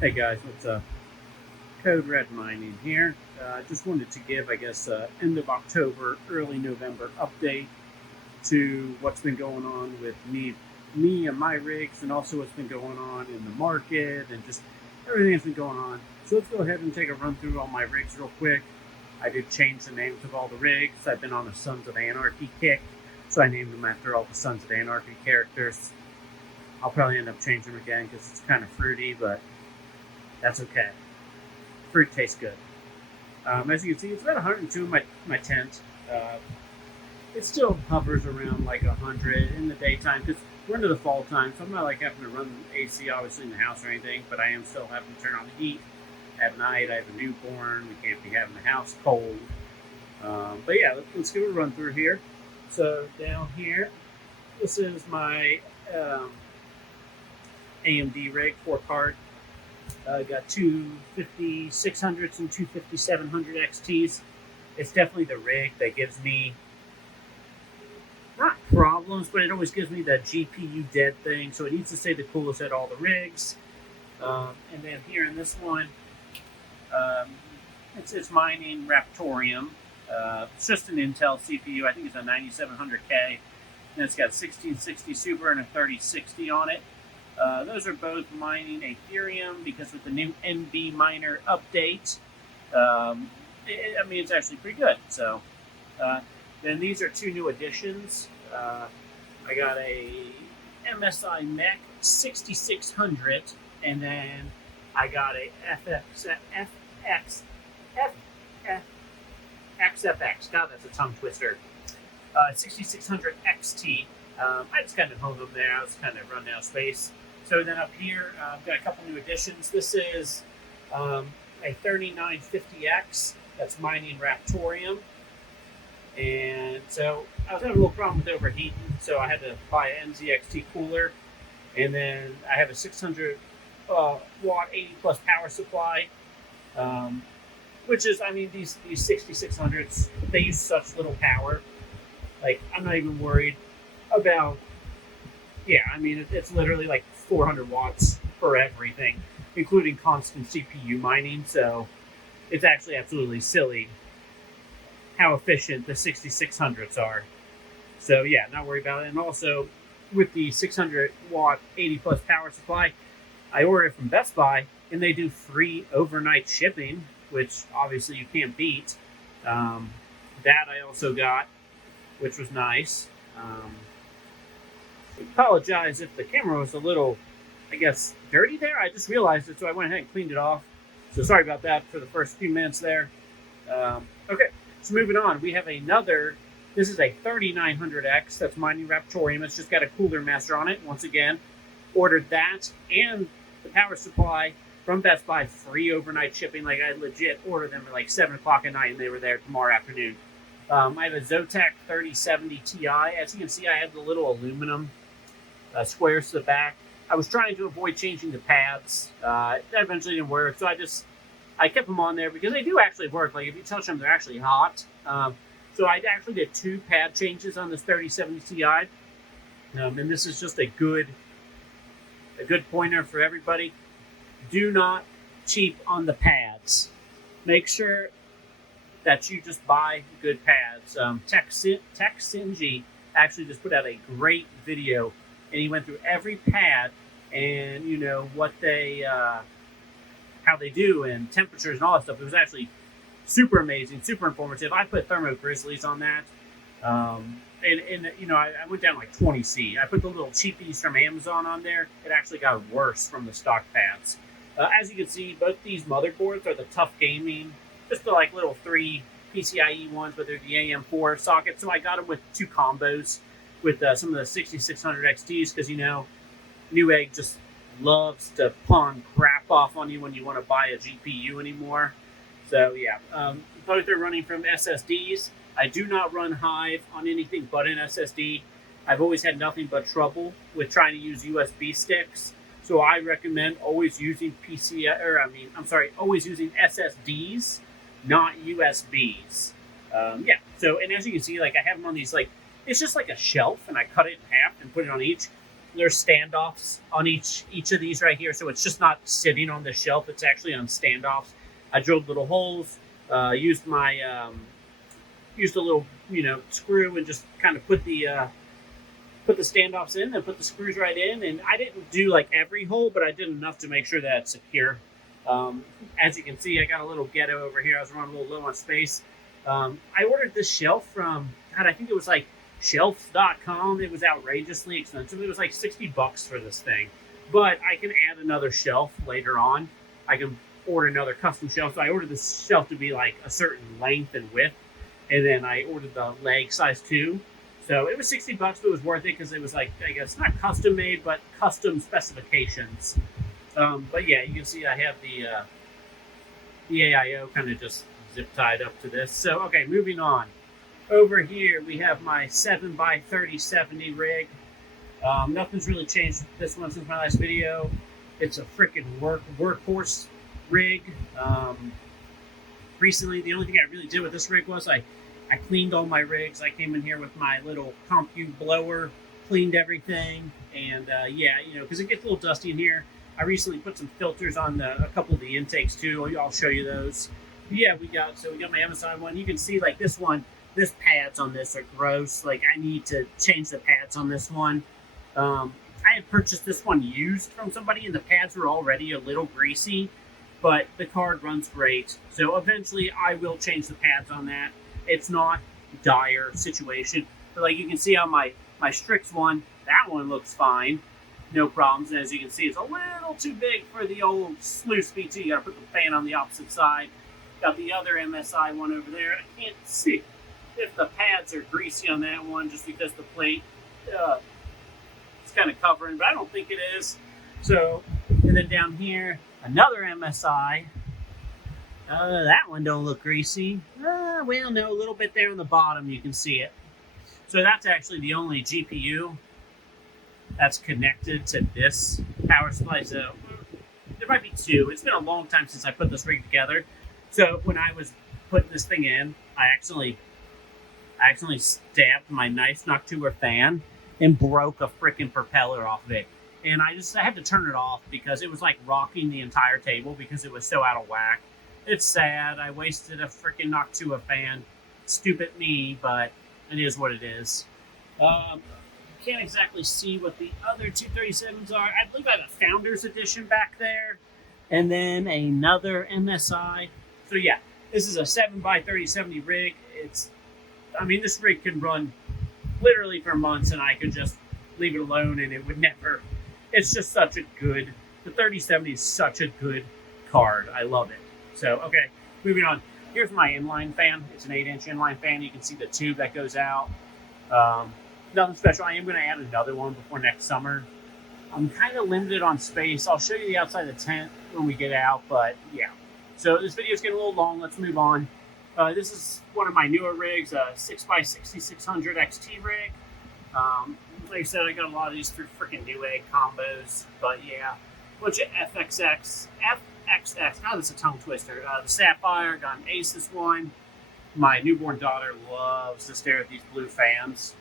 Hey guys, what's up? Code Red Mining here. Just wanted to give, I guess, end of October, early November update to what's been going on with me and my rigs, and also what's been going on in the market and just everything that's been going on. So let's go ahead and take a run through all my rigs real quick. I did change the names of all the rigs. I've been on a Sons of Anarchy kick, so I named them after all the Sons of Anarchy characters. I'll probably end up changing them again because it's kind of fruity, but that's okay. Fruit tastes good. As you can see, it's about 102 in my tent. It still hovers around like 100 in the daytime because we're into the fall time, so I'm not like having to run AC obviously in the house or anything, but I am still having to turn on the heat at night. I have a newborn. We can't be having the house cold. But yeah, let's give it a run through here. So down here, this is my AMD rig, 4-card. I got two 5600s and two 5700 XTs. It's definitely the rig that gives me, not problems, but it always gives me that GPU dead thing. So it needs to stay the coolest at all the rigs. And then here in this one, it's mining Raptorium. It's just an Intel CPU. I think it's a 9700K. And it's got a 1660 Super and a 3060 on it. Those are both mining Ethereum because with the new NB miner update, it's actually pretty good. So then these are two new additions. I got a MSI Mech 6600, and then I got a XFX. God, that's a tongue twister. 6600 XT. I just kind of hung them there. I was kind of running out of space. So then up here, I've got a couple new additions. This is a 3950X that's mining Raptorium. And so I was having a little problem with overheating, so I had to buy an NZXT cooler. And then I have a 600 watt 80 plus power supply, which is, these 6600s, they use such little power. Like, I'm not even worried about, it's literally like 400 watts for everything, including constant CPU mining. So it's actually absolutely silly how efficient the 6600s are. So yeah, not worried about it. And also with the 600 watt 80 plus power supply, I ordered it from Best Buy, and they do free overnight shipping, which obviously you can't beat. That I also got, which was nice. I apologize if the camera was a little, dirty there. I just realized it, so I went ahead and cleaned it off. So sorry about that for the first few minutes there. Okay, so moving on, we have another. This is a 3900X that's mining Raptorium. It's just got a cooler master on it. Once again, ordered that and the power supply from Best Buy, free overnight shipping. Like, I legit ordered them at like 7 o'clock at night, and they were there tomorrow afternoon. I have a Zotac 3070 Ti. As you can see, I have the little aluminum squares to the back. I was trying to avoid changing the pads. That eventually didn't work, so I kept them on there because they do actually work. Like, if you touch them, they're actually hot. So I actually did 2 pad changes on this 3070 Ti. And this is just a good pointer for everybody. Do not cheap on the pads. Make sure that you just buy good pads. TechSinji actually just put out a great video, and he went through every pad and what they how they do and temperatures and all that stuff. It was actually super amazing, super informative. I put Thermo Grizzlies on that, and I went down like 20C. I put the little cheapies from Amazon on there. It actually got worse from the stock pads. As you can see, both these motherboards are the Tough Gaming, just the like little 3 PCIe ones, but they're the AM4 sockets. So I got them with 2 combos with some of the 6600 XTs because Newegg just loves to pawn crap off on you when you want to buy a GPU anymore. So yeah, both are running from SSDs. I do not run Hive on anything but an SSD. I've always had nothing but trouble with trying to use USB sticks. So I recommend always using always using SSDs, not USBs. So, and as you can see, like, I have them on these, like, it's just like a shelf, and I cut it in half and put it on each. there's standoffs on each of these right here, so it's just not sitting on the shelf, it's actually on standoffs. I drilled little holes, used my used a little screw and just kind of put the standoffs in and put the screws right in. And I didn't do like every hole, but I did enough to make sure that it's secure. As you can see, I got a little ghetto over here. I was running a little low on space. I ordered this shelf from, God, I think it was like shelves.com. It was outrageously expensive. It was like $60 for this thing, but I can add another shelf later on. I can order another custom shelf. So I ordered this shelf to be like a certain length and width, and then I ordered the leg size 2. So it was $60, but it was worth it because it was like, I guess not custom made, but custom specifications. But yeah, you can see I have the AIO kind of just zip tied up to this. So okay, moving on. Over here we have my 7x3070 rig. Nothing's really changed with this one since my last video. It's a freaking workhorse rig. Recently, the only thing I really did with this rig was I cleaned all my rigs. I came in here with my little Compu blower, cleaned everything, and yeah, because it gets a little dusty in here. I recently put some filters on a couple of the intakes too. I'll show you those. But yeah, we got my MSI one. You can see like this one, this pads on this are gross. Like I need to change the pads on this one. I had purchased this one used from somebody, and the pads were already a little greasy, but the card runs great. So eventually I will change the pads on that. It's not dire situation, but like you can see on my Strix one, that one looks fine, no problems. And as you can see, it's a little too big for the old slew speed too. You gotta put the fan on the opposite side. Got the other MSI one over there. I can't see if the pads are greasy on that one just because the plate it's kind of covering, but I don't think it is. So, and then down here, another MSI. That one don't look greasy. Well, no, a little bit there on the bottom, you can see it. So that's actually the only GPU that's connected to this power supply. So there might be 2. It's been a long time since I put this rig together. So when I was putting this thing in, I actually stabbed my nice Noctua fan and broke a freaking propeller off of it. And I had to turn it off because it was like rocking the entire table because it was so out of whack. It's sad. I wasted a freaking Noctua fan. Stupid me, but it is what it is. Can't exactly see what the other 237s are. I believe I have a Founders Edition back there. And then another MSI. So yeah, this is a 7x3070 rig. This rig can run literally for months and I could just leave it alone and it would never. It's just such a good, the 3070 is such a good card. I love it. So, okay, moving on. Here's my inline fan. It's an 8-inch inline fan. You can see the tube that goes out. Nothing special. I am going to add another one before next summer. I'm kind of limited on space. I'll show you the outside of the tent when we get out, but yeah. So this video is getting a little long. Let's move on. This is one of my newer rigs, a 6x6600 XT rig. Like I said, I got a lot of these through freaking Newegg combos, but yeah. Bunch of FXX. Oh, that's a tongue twister. The Sapphire, got an Asus one. My newborn daughter loves to stare at these blue fans.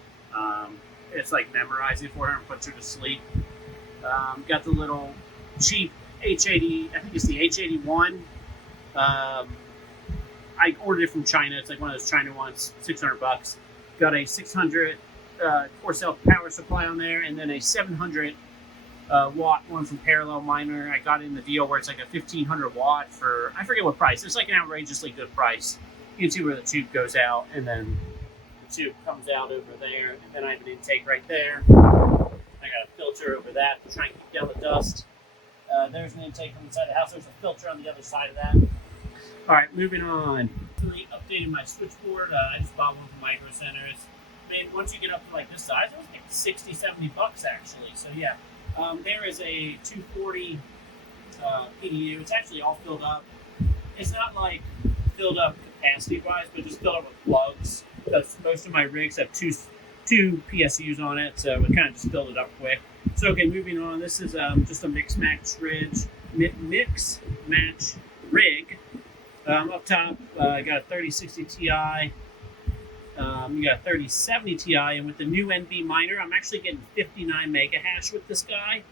It's like memorizing for her and puts her to sleep. Got the little cheap H80, I think it's the H81. I ordered it from China. It's like one of those China ones, $600. Got a 600 core cell power supply on there, and then a 700 watt one from Parallel Miner. I got in the deal where it's like a 1500 watt for, I forget what price. It's like an outrageously good price. You can see where the tube goes out, and then the tube comes out over there, and then I have an intake right there. I got a filter over that to try and keep down the dust. There's an intake from inside the house. There's a filter on the other side of that. All right, moving on. Really updated my switchboard. I just bought one from Micro Centers. Once you get up to like this size, it was like $60-$70 actually. So yeah, there is a 240 PDU. It's actually all filled up. It's not like filled up capacity-wise, but just filled up with plugs. Because most of my rigs have two PSUs on it, so it kind of just filled it up quick. So okay, moving on. This is just a mix match rig. Up top, I got a 3060 Ti. You got 3070 Ti, and with the new NB miner, I'm actually getting 59 mega hash with this guy,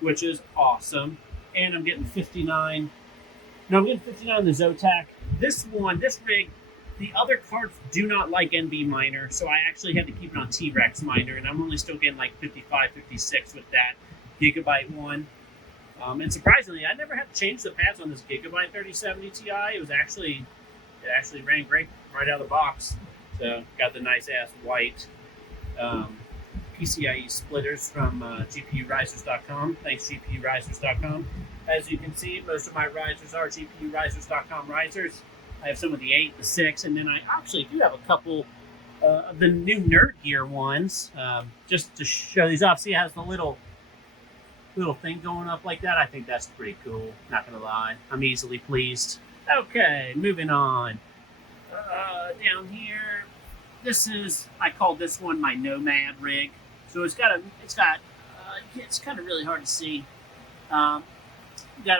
which is awesome. And I'm getting 59. No, I'm getting 59 on the Zotac. This rig, the other cards do not like NB miner, so I actually had to keep it on T-Rex miner, and I'm only still getting like 55, 56 with that Gigabyte one. And surprisingly, I never had to change the pads on this Gigabyte 3070 Ti. It actually ran great right out of the box. So got the nice ass white PCIe splitters from GPUrisers.com. Thanks GPUrisers.com. As you can see, most of my risers are GPUrisers.com risers. I have some of the 8, the 6, and then I actually do have a couple of the new Nerd Gear ones. Just to show these off. See, it has the little thing going up like that. I think that's pretty cool. Not gonna lie, I'm easily pleased. Okay, moving on. Down here, I call this one my Nomad rig. So it's kind of really hard to see. Got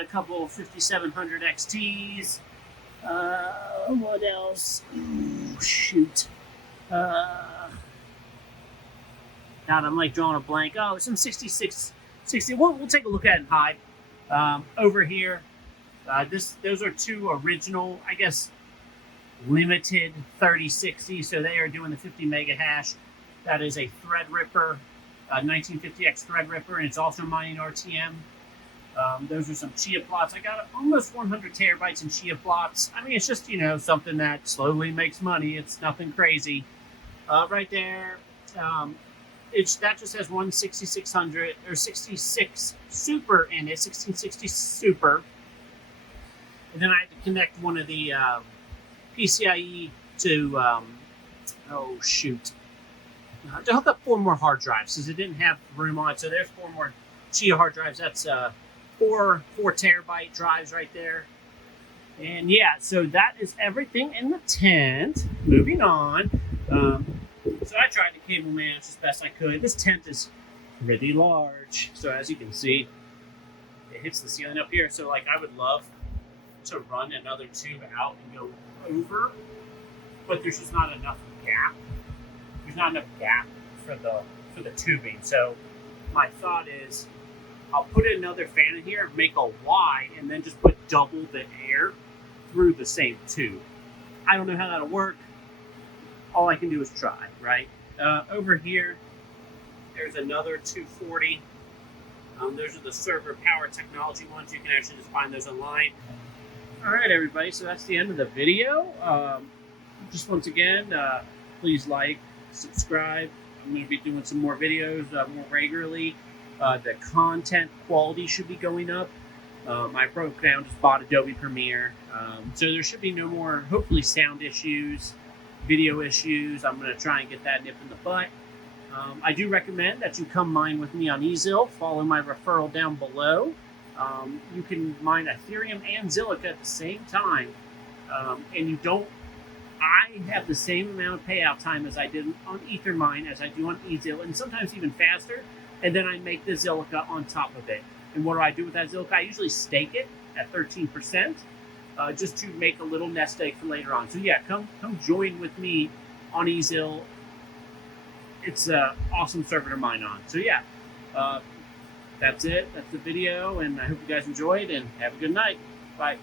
a couple 5700 XTs. What else? Ooh, shoot. God, I'm like drawing a blank. Oh, some 66, 60. We'll take a look at it in hide. Over here, those are two original, I guess, limited 3060. So they are doing the 50 mega hash. That is a Threadripper, 1950X Threadripper, and it's also mining RTM. Those are some Chia plots. I got almost 100 terabytes in Chia plots. I mean, it's just, something that slowly makes money. It's nothing crazy. Right there, that just has one 6600 or 66 Super in it, 1660 Super. And then I had to connect one of the PCIe to, to hook up 4 more hard drives because it didn't have room on it. So there's 4 more Chia hard drives. That's 4 terabyte drives right there. And yeah, so that is everything in the tent. Moving on. So I tried to cable manage as best I could. This tent is pretty large. So as you can see, it hits the ceiling up here. So like I would love to run another tube out and go over, but there's just not enough gap. There's not enough gap for the tubing. So my thought is I'll put another fan in here, make a Y, and then just put double the air through the same tube. I don't know how that'll work. All I can do is try, right? Over here, there's another 240. Those are the server power technology ones. You can actually just find those online. All right, everybody, so that's the end of the video. Just once again, please like, subscribe. I'm going to be doing some more videos more regularly. The content quality should be going up. I broke down, just bought Adobe Premiere. So there should be no more, hopefully, sound issues, video issues. I'm going to try and get that nip in the butt. I do recommend that you come mine with me on Ezil. Follow my referral down below. You can mine Ethereum and Zilliqa at the same time. And you don't, I have the same amount of payout time as I did on Ethermine as I do on Ezil, and sometimes even faster. And then I make the Zilliqa on top of it. And what do I do with that Zilliqa? I usually stake it at 13%, just to make a little nest egg for later on. So yeah, come join with me on Ezil. It's an awesome server to mine on. So yeah, that's it. That's the video, and I hope you guys enjoyed, and have a good night. Bye.